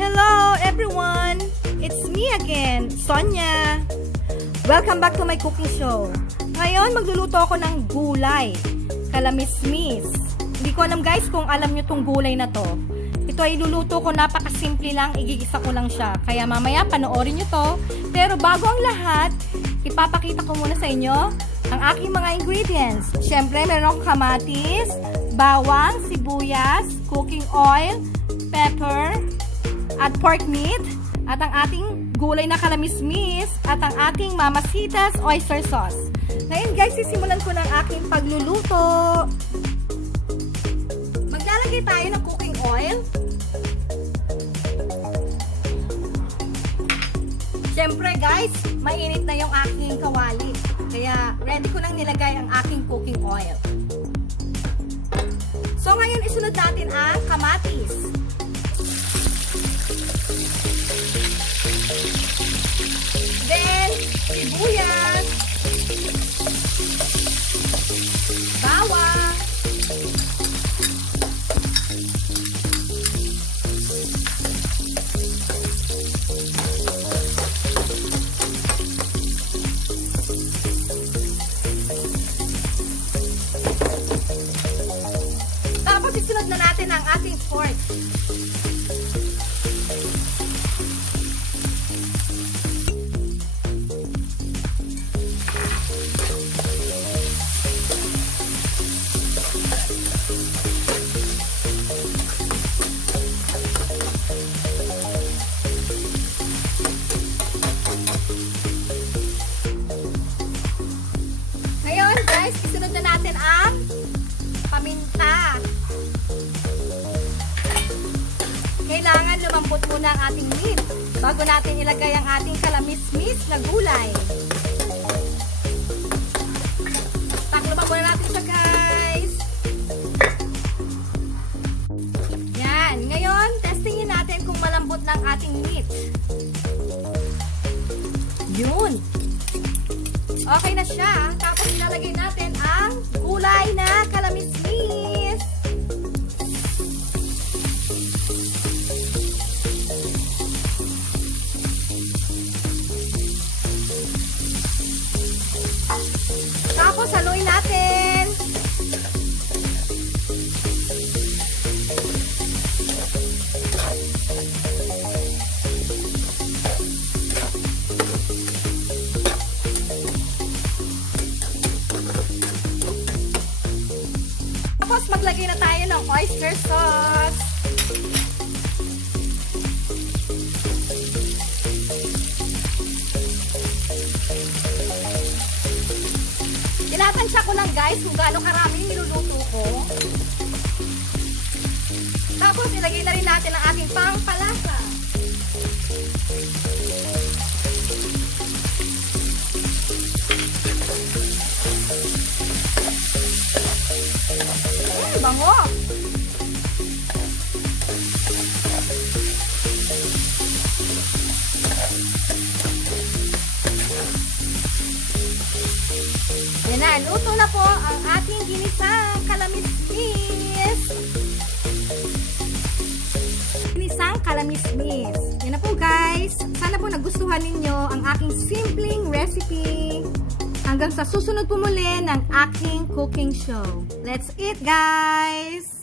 Hello everyone! It's me again, Sonia. Welcome back to my cooking show. Ngayon, magluluto ako ng gulay. Kalamismis. Hindi ko alam guys kung alam nyo tong gulay na to. Ito ay luluto ko, napakasimple lang, igigisa ko lang siya. Kaya mamaya panoorin nyo to. Pero bago ang lahat, ipapakita ko muna sa inyo ang aking mga ingredients. Siyempre, meron akong kamatis, bawang, sibuyas, cooking oil, pepper, at pork meat, at ang ating gulay na kalamismis, at ang ating mamasitas oyster sauce. Ngayon guys, sisimulan ko ng aking pagluluto. Maglalagay tayo ng cooking oil. Siyempre guys, mainit na yung aking kawali. Kaya ready ko nang nilagay ang aking cooking oil. So ngayon, isunod natin ang kamatis. Then, sibuyas, bawang, tapos isunod na natin ang ating pork. Ngayon guys, isunod na natin ang paminta. Kailangan lumampot muna ang ating meat bago natin ilagay ang ating kalamismis na gulay. Takloban muna natin siya guys. Yan. Ngayon, testingin natin kung malambot na ang ating meat. Yun. Okay na siya. Tapos ilalagay natin ang gulay na kalamismis. Tapos haluin natin. Tapos maglagay na tayo ng oyster sauce. Tinatansya ko lang guys kung gaano karaming niluluto ko. Tapos ilagay na rin natin ang ating pangpalasa. Bango! Yan na, luto na po ang ating ginisang kalamismis. Ginisang kalamismis. Yan na po guys. Sana po nagustuhan ninyo ang aking simpleng recipe. Hanggang sa susunod po muli ng aking cooking show. Let's eat guys!